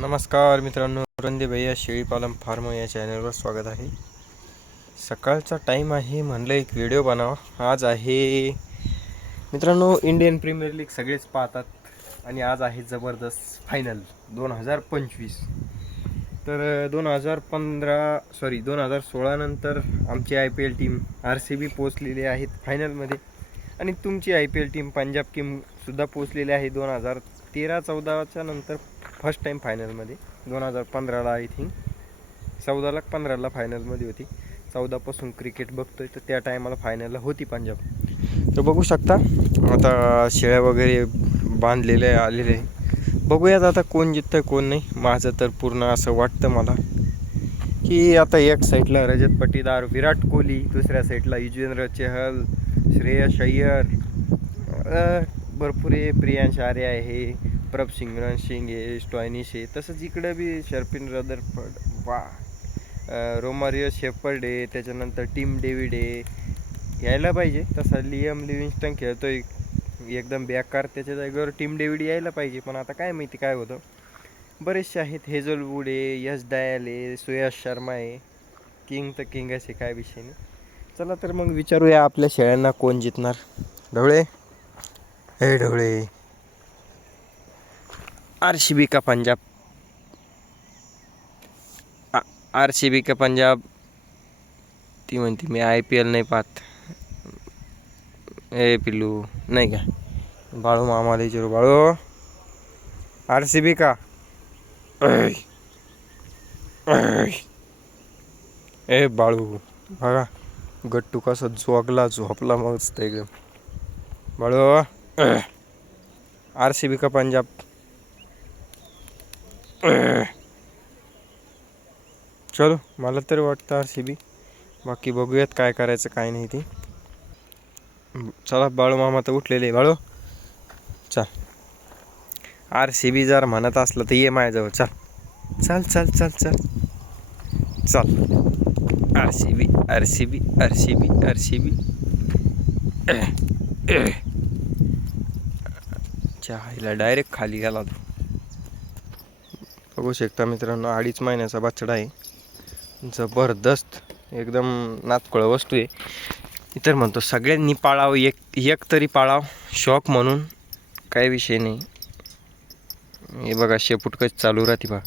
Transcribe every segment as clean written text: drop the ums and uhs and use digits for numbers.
नमस्कार मित्रांनो, रंदे भैया शेळीपालन फार्म या चॅनलवर स्वागत आहे. सकाळचा टाईम आहे, म्हणलं एक व्हिडिओ बनावा. आज आहे मित्रांनो इंडियन प्रीमियर लीग सगळेच पाहतात आणि आज आहे जबरदस्त फायनल 2025. तर 2016 नंतर आमची IPL टीम RCB पोचलेली आहेत फायनलमध्ये आणि तुमची IPL टीम पंजाब किंगसुद्धा पोचलेली आहे 2013-14च्या नंतर फर्स्ट टाईम फायनलमध्ये. 2015ला आय थिंक 14ला 15ला फायनलमध्ये होती. 14पासून क्रिकेट बघतोय तर त्या टायमाला फायनलला होती पंजाब. तर बघू शकता आता शेळ्या वगैरे बांधलेले आलेले आहे. बघूयात आता कोण जिंकतं कोण नाही. माझं तर पूर्ण असं वाटतं मला की आता एक साईडला रजत पाटीदार, विराट कोहली, दुसऱ्या साईडला युजवेंद्र चहल, श्रेयस अय्यर, भरपूर आहे, प्रियांश आर्या आहे, प्रभसिमरन सिंग आहे, स्टॉयनिस आहे. तसंच इकडं बी शर्पिन रदरफर्ड, रोमारियो शेफर्ड आहे, त्याच्यानंतर टीम डेव्हिड आहे, यायला पाहिजे. तसा लियम लिव्हिंगस्टन खेळतोय एकदम बेकार, त्याच्या जागेवर टीम डेव्हिड यायला पाहिजे, पण आता काय माहिती काय होतं. बरेचसे आहेत, हेझलवूड आहे, यश दयाल आहे, सुयश शर्मा आहे. किंग तर किंग असे काय विषय नाही. चला तर मग विचारूया आपल्या शेळ्यांना कोण जिंकणार. ढवळे, हे ढवळे, RCB का पंजाब? RCB का पंजाब? ती म्हणते मी IPL नाही पाहत. ए पिल्लू नाही का? बाळू मामाला विचारू. बाळू, RCB का? ए बाळू बघा गट्टू कसा जोगला झोपला मस्त एकदम. बाळू, RCB का पंजाब? चलो मला तरी वाटतं RCB. बाकी बघूयात काय करायचं काय नाही ते. चला बाळू मामा तर उठलेले. बाळू चल, RCB जर म्हणत असलं तर ये माझ्याजवळ. चल चल चल चल चल चल. RCB RCB RCB RCB. चहायला डायरेक्ट खाली गेला तो. बघू शकता मित्रांनो, 2.5 महिन्याचा बछडा आहे. जबरदस्त एकदम नातकुळं वस्तू आहे. इतर म्हणतो सगळ्यांनी पाळावं, एक तरी पाळाव शॉक म्हणून, काही विषय नाही. हे बघा शेपूट कशी चालू राहते बा,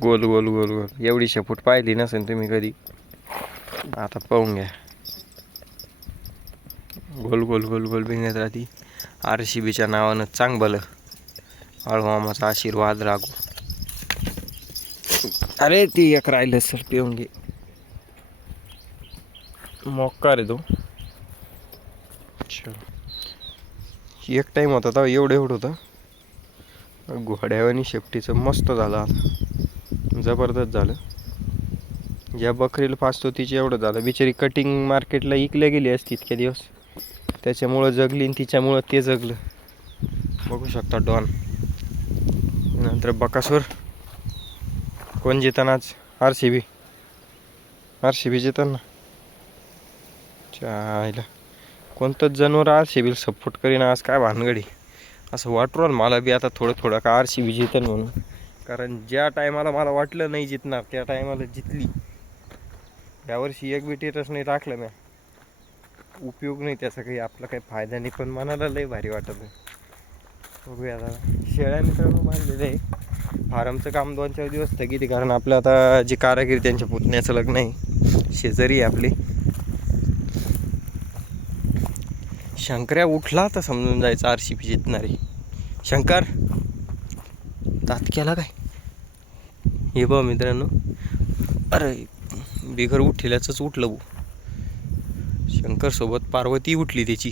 गोल गोल गोल गोल. एवढी शेपूट पाहिली नसेल तुम्ही कधी, आता पाहून घ्या. गोल गोल गोल गोल बिंगत राहते. RCBच्या नावानं चांग भलं, मामाचा आशीर्वाद लागू. अरे ती एक राहिलं सर, पिऊन घे. मोक्का रे तो. एक टाईम होता तर एवढं होतं. घोड्यावानी शेपटीचं मस्त झालं आता, जबरदस्त झालं. ज्या बकरीला पाचतो तिचे एवढं झालं. बिचारी कटिंग मार्केटला इकल्या गेली असती इतक्या दिवस, त्याच्यामुळं जगली आणि तिच्यामुळं ते जगलं. बघू शकता डॉन. नंतर बकासूर. कोण जिताना आज? RCB जिताना. चायला कोणतंच जनावर RCB सपोर्ट करीन आज, काय भानगडी. असं वाटू राहिलं मला बी आता थोडं का RCB जितेल म्हणून. कारण ज्या टायमाला मला वाटलं नाही जितणार त्या टायमाला जितली. यावर्षी एक बी टेटस नाही टाकलं मी. उपयोग नाही त्याचा काही, आपला काही फायदा नाही, पण मनाला लय भारी वाटत आहे. बघूया आता. शेळ्या मित्रांनो बांधलेलं आहे. फार्मचं काम 2-4 दिवस स्थगित आहे, कारण आपलं आता जे कारागीर त्यांच्या पुतण्याचं लग्न आहे, शेजारी आहे आपले. शंकर्या उठला तर समजून जायचं RCB जितणारे. शंकर दात केला काय? हे बघ मित्रांनो, अरे बिगर उठल्याचंच उठलं भाऊ. शंकर सोबत पार्वती उठली त्याची.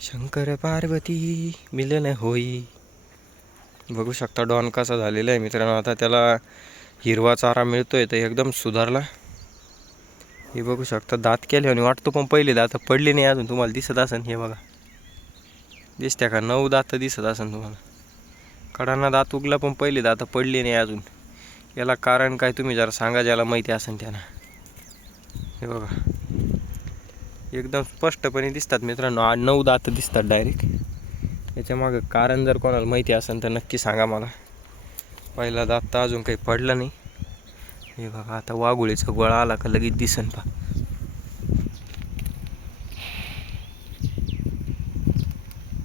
शंकर पार्वती मिलन होई. बघू शकता डॉन कसा झालेला आहे मित्रांनो. आता त्याला हिरवा चारा मिळतोय तर एकदम सुधारला. हे बघू शकता दात केले आणि वाटतो, पण पहिले दात पडले नाही अजून. तुम्हाला दिसत असेल, हे बघा दिसत्या का, 9 दात दिसत असेल तुम्हाला. कडांना दात उगला पण पहिले दात पडले नाही अजून. याला कारण काय तुम्ही जरा सांगा, ज्याला माहिती असेल त्यांना. हे बघा एकदम स्पष्टपणे दिसतात मित्रांनो, 8-9 दात दिसतात डायरेक्ट. याच्यामागं कारण जर कोणाला माहिती असेल तर नक्की सांगा मला. पहिला दात तर अजून काही पडला नाही. हे बघा आता वाघुळीचा गोळा आला का लगेच दिसन पा.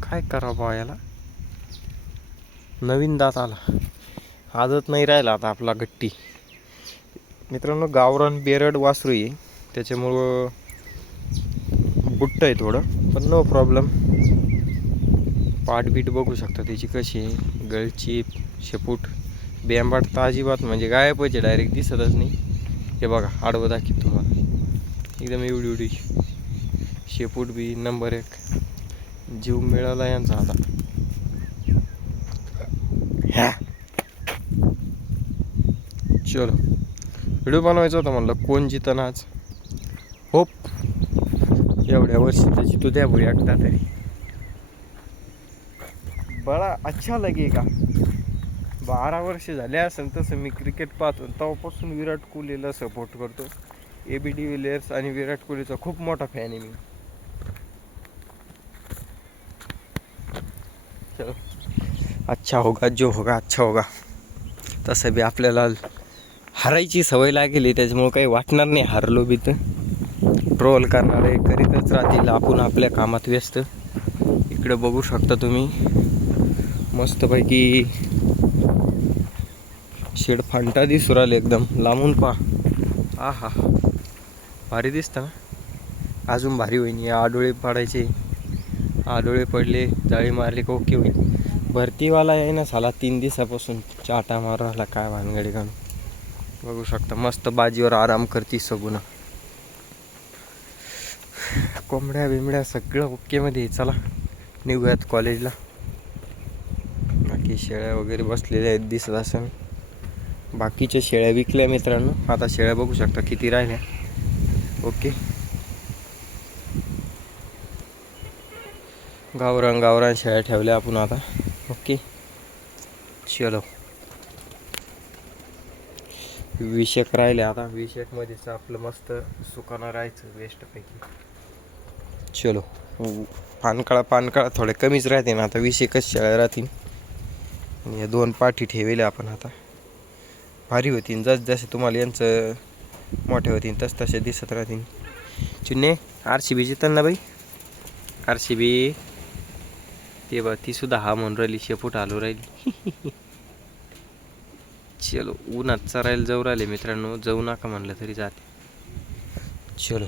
काय करा बा याला, नवीन दात आला, आदत नाही राहिला आता आपला गट्टी. मित्रांनो गावरान बेरड वासरू आहे, त्याच्यामुळं बुट्ट आहे थोडं, पण नो प्रॉब्लेम. पाठबीट बघू शकता त्याची कशी आहे, गळची शेपूट बेंबाट तर अजिबात म्हणजे गायबच आहे, डायरेक्ट दिसतच नाही. हे बघा आडवं दाखवत तुम्हाला, एकदम एवढी एवढी शेपूट बी नंबर 1. जीव मिळाला यांचा आता. चलो व्हिडिओ बनवायचा होता म्हणलं, कोण जितं आज. होप एवढ्या वर्षी त्याची तू द्या भाई एकदा तरी. बडा अच्छा लगेगा. 12 वर्ष झाले असेल तसं मी क्रिकेट पाहतो, तेव्हापासून विराट कोहलीला सपोर्ट करतो. AB डिव्हिलियर्स आणि विराट कोहलीचा खूप मोठा फॅन आहे मी. चलो अच्छा होगा जो होगा अच्छा होगा. तसं बी आपल्याला हरायची सवय लागेली, त्याच्यामुळं काही वाटणार नाही हरलो बी तर. ट्रोल करणारे करीतच राहतील, आपण आपल्या कामात व्यस्त. इकडे बघू शकता तुम्ही मस्तपैकी शेड फांटा दिसू राहिले एकदम लांबून पा. हा भारी दिसतं ना, अजून भारी होईन. आडोळे पाडायचे, आडोळे पडले जाळी मारली का ओके होईल. भरतीवाला आहे ना साला 3 दिवसापासून चाटा मारू राहिला, काय भानगडी काढून. बघू शकता मस्त बाजीवर आराम करती सगुना. कोंबड्या बिंबड्या सगळं ओकेमध्ये. चला निघूयात कॉलेजला. बाकी शेळ्या वगैरे बसलेल्या आहेत दिसत असेल. बाकीच्या शेळ्या विकल्या मित्रांनो, आता शेळ्या बघू शकता किती राहिल्या. ओके गावरान शेळ्या ठेवल्या आपण आता. ओके चलो 20 राहिले आता. 20 मध्येच आपलं मस्त सुकानं राहायचं बेस्टपैकी. चलो पानकाळा थोडे कमीच राहते ना आता, 20 शेळ्या राहतील. आणि या 2 पाठी ठेवल्या आपण आता. भारी होतील, जसे तुम्हाला यांचं मोठे होतील तसे दिसत राहतील. चुन्ने RCB जितन ना बाई, RCB ते बघ ती सुद्धा हा म्हणून राहिली, शेपूट हालू राहिली. चलो उन्हात चरायला जाऊ राहिले मित्रांनो, जाऊ नका म्हणलं तरी जाते. चलो